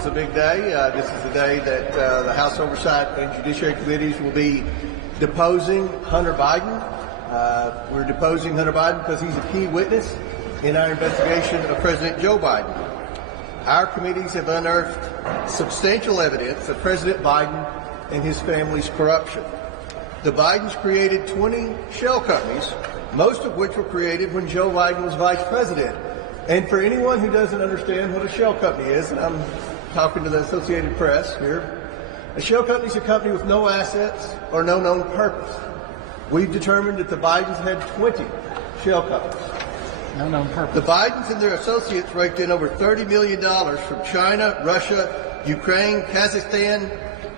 It's a big day. This is the day that the House Oversight and Judiciary Committees will be deposing Hunter Biden. We're deposing Hunter Biden because he's a key witness in our investigation of President Joe Biden. Our committees have unearthed substantial evidence of President Biden and his family's corruption. The Bidens created 20 shell companies, most of which were created when Joe Biden was vice president. And for anyone who doesn't understand what a shell company is, and I'm talking to the Associated Press here, a shell company is a company with no assets or no known purpose. We've determined that the Bidens had 20 shell companies. No known purpose. The Bidens and their associates raked in over $30 million from China, Russia, Ukraine, Kazakhstan,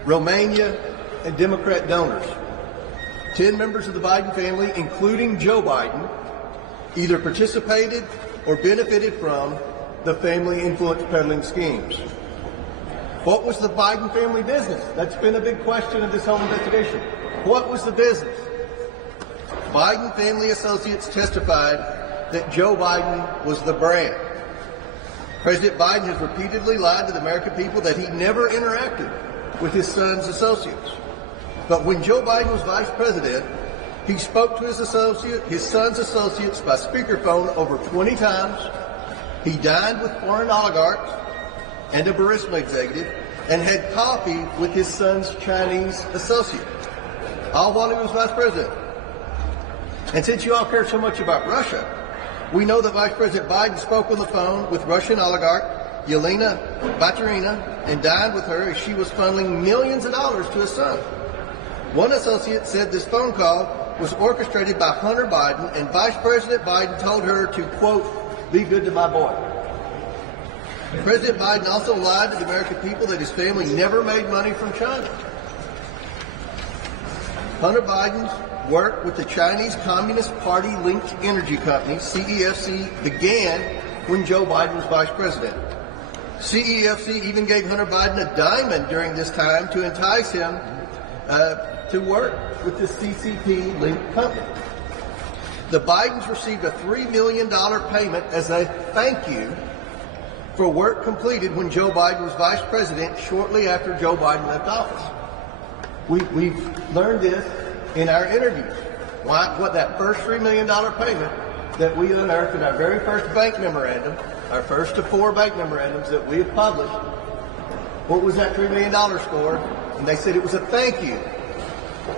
Romania, and Democrat donors. 10 members of the Biden family, including Joe Biden, either participated or benefited from the family influence peddling schemes. What was the Biden family business? That's been a big question of this whole investigation. What was the business? Biden family associates testified that Joe Biden was the brand. President Biden has repeatedly lied to the American people that he never interacted with his son's associates. But when Joe Biden was vice president, he spoke to his son's associates by speakerphone over 20 times. He dined with foreign oligarchs and a Burisma executive and had coffee with his son's Chinese associate, all while he was vice president. And since you all care so much about Russia, we know that Vice President Biden spoke on the phone with Russian oligarch Yelena Baturina and dined with her as she was funneling millions of dollars to his son. One associate said this phone call was orchestrated by Hunter Biden, and Vice President Biden told her to, quote, "be good to my boy." President Biden also lied to the American people that his family never made money from China. Hunter Biden's work with the Chinese Communist Party-linked energy company, CEFC, began when Joe Biden was vice president. CEFC even gave Hunter Biden a diamond during this time to entice him to work with the CCP-linked company. The Bidens received a $3 million payment as a thank you for work completed when Joe Biden was vice president shortly after Joe Biden left office. We've learned this in our interviews. What that first $3 million payment that we unearthed in our very first bank memorandum, our first of 4 bank memorandums that we have published, what was that $3 million for? And they said it was a thank you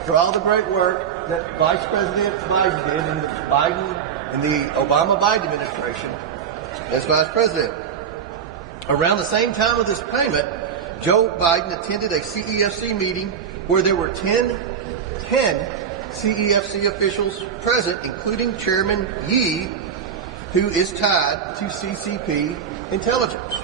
for all the great work that Vice President Biden did in the Obama-Biden administration as vice president. Around the same time of this payment, Joe Biden attended a CEFC meeting where there were 10 CEFC officials present, including Chairman Yi, who is tied to CCP intelligence.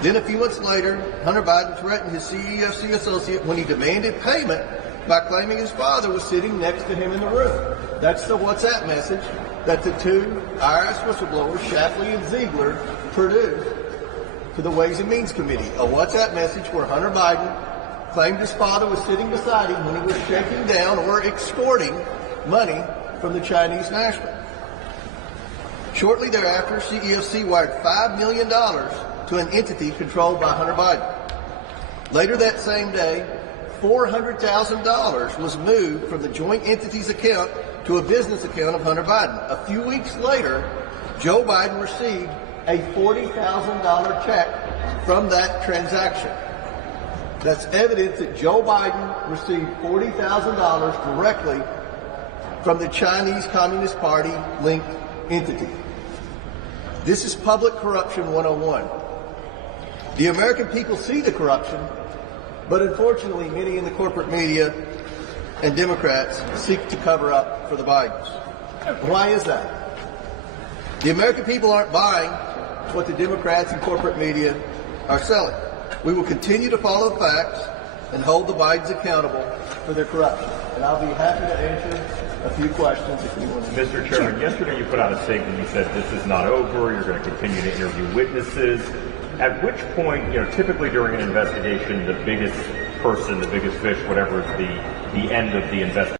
Then a few months later, Hunter Biden threatened his CEFC associate when he demanded payment by claiming his father was sitting next to him in the room. That's the WhatsApp message that the 2 IRS whistleblowers, Shafley and Ziegler, produced to the Ways and Means Committee. A WhatsApp message where Hunter Biden claimed his father was sitting beside him when he was shaking down or extorting money from the Chinese national. Shortly thereafter, CEFC wired $5 million to an entity controlled by Hunter Biden. Later that same day, $400,000 was moved from the joint entity's account to a business account of Hunter Biden. A few weeks later, Joe Biden received a $40,000 check from that transaction. That's evidence that Joe Biden received $40,000 directly from the Chinese Communist Party-linked entity. This is public corruption 101. The American people see the corruption, but unfortunately many in the corporate media and Democrats seek to cover up for the Bidens. Why is that? The American people aren't buying what the Democrats and corporate media are selling. We will continue to follow the facts and hold the Bidens accountable for their corruption. And I'll be happy to answer a few questions if you want to. Mr. Chairman, yesterday you put out a statement. You said this is not over. You're going to continue to interview witnesses. At which point, typically during an investigation, the biggest person, the biggest fish, whatever is the end of the investigation.